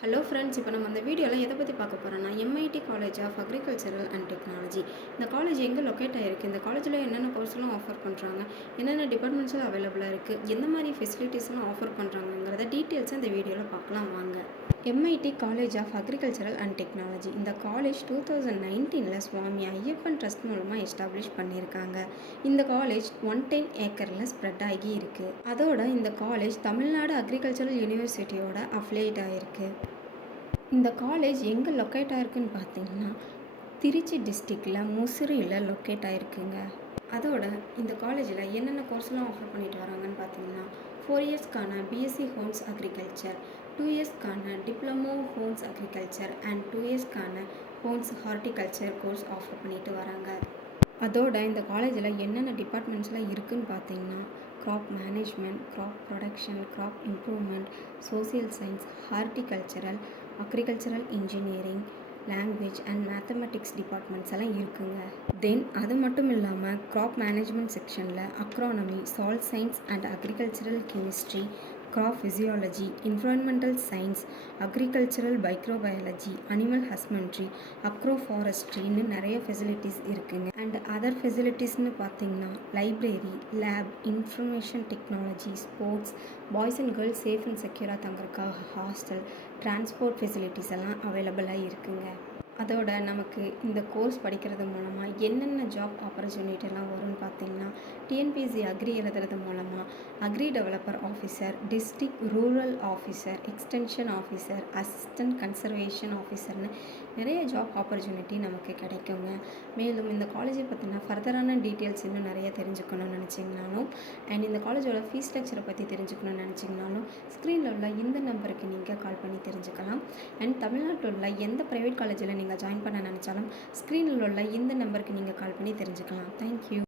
Hello friends, இப்போ நம்ம இந்த வீடியோவில் எதை பற்றி பார்க்க போகிறோம்னா MIT college of agricultural and technology. இந்த காலேஜ் எங்கே லொக்கேட் ஆகிருக்கு, இந்த காலேஜில் என்னென்ன கோர்ஸ்லாம் ஆஃபர் பண்ணுறாங்க, என்னென்ன டிபார்ட்மெண்ட்ஸில் அவைலபிளாக இருக்குது, எந்த மாதிரி ஃபெசிலிட்டிஸ்லாம் ஆஃபர் பண்ணுறாங்கிறத டீட்டெயில்ஸை இந்த வீடியோவில் பார்க்கலாம் வாங்க. MIT college of agricultural and technology இந்த காலேஜ் 2019 சுவாமி ஐயப்பன் ட்ரஸ்ட் மூலமாக எஸ்டாப்ளிஷ் பண்ணியிருக்காங்க. இந்த காலேஜ் 110 ஏக்கரில் ஸ்ப்ரெட் ஆகி இருக்குது. அதோட இந்த காலேஜ் தமிழ்நாடு அக்ரிகல்ச்சரல் யூனிவர்சிட்டியோட அஃபிலியேட் ஆகிருக்கு. இந்த காலேஜ் எங்கே லொக்கேட் ஆகிருக்குன்னு பார்த்தீங்கன்னா திருச்சி டிஸ்ட்ரிக்டில் முசிறியில் லொக்கேட் ஆகிருக்குங்க. அதோட இந்த காலேஜில் என்னென்ன கோர்ஸ்லாம் ஆஃபர் பண்ணிட்டு வராங்கன்னு பார்த்தீங்கன்னா 4 இயர்ஸ்க்கான பிஎஸ்சி ஹோம்ஸ் அக்ரிகல்ச்சர், 2 இயர்ஸ்க்கான டிப்ளமோ ஹோம்ஸ் அக்ரிகல்ச்சர் அண்ட் 2 இயர்ஸ்க்கான ஹோம்ஸ் ஹார்டிகல்ச்சர் கோர்ஸ் ஆஃபர் பண்ணிட்டு வராங்க. அதோட இந்த காலேஜில் என்னென்ன டிபார்ட்மெண்ட்ஸ்லாம் இருக்குதுன்னு பார்த்தீங்கன்னா crop management, crop production, crop improvement, social science, horticultural, agricultural engineering, language and mathematics departments எல்லாம் இருக்குங்க. தென் அது மட்டும் இல்லாமல் க்ராப் மேனேஜ்மெண்ட் செக்ஷனில் agronomy, soil science and agricultural chemistry, crop physiology, environmental science, agricultural microbiology, animal husbandry, agro ஃபாரஸ்ட்ரின்னு நிறைய facilities இருக்குங்க. And other ஃபெசிலிட்டிஸ்னு பார்த்தீங்கன்னா library, lab, information technology, sports, boys and girls safe and செக்யூராக தங்குறதுக்காக ஹாஸ்டல், டிரான்ஸ்போர்ட் ஃபெசிலிட்டிஸ் எல்லாம் அவைலபிளாக இருக்குங்க. அதோட நமக்கு இந்த கோர்ஸ் படிக்கிறது மூலமாக என்னென்ன ஜாப் ஆப்பர்ச்சுனிட்டிலாம் வரும்னு பார்த்தீங்கன்னா டிஎன்பிஎஸ்சி அக்ரி எழுதுறது மூலமாக agri developer officer, district rural officer, extension officer, assistant conservation ஆஃபீஸர்னு நிறைய ஜாப் ஆப்பர்ச்சுனிட்டி நமக்கு கிடைக்குங்க. மேலும் இந்த காலேஜை பற்றின ஃபர்தரான டீட்டெயில்ஸ் இன்னும் நிறைய தெரிஞ்சுக்கணும்னு நினச்சிங்கனாலும் அண்ட் இந்த காலேஜோட ஃபீஸ் ஸ்ட்ரக்சரை பற்றி தெரிஞ்சுக்கணும்னு நினச்சிங்கனாலும் ஸ்க்ரீனில் உள்ள இந்த நம்பருக்கு நீங்கள் கால் பண்ணி தெரிஞ்சுக்கலாம். அண்ட் தமிழ்நாட்டில் உள்ள எந்த ப்ரைவேட் காலேஜில் நீங்கள் ஜாயின் பண்ண நினச்சாலும் ஸ்க்ரீனில் உள்ள இந்த நம்பருக்கு நீங்கள் கால் பண்ணி தெரிஞ்சுக்கலாம். தேங்க்யூ.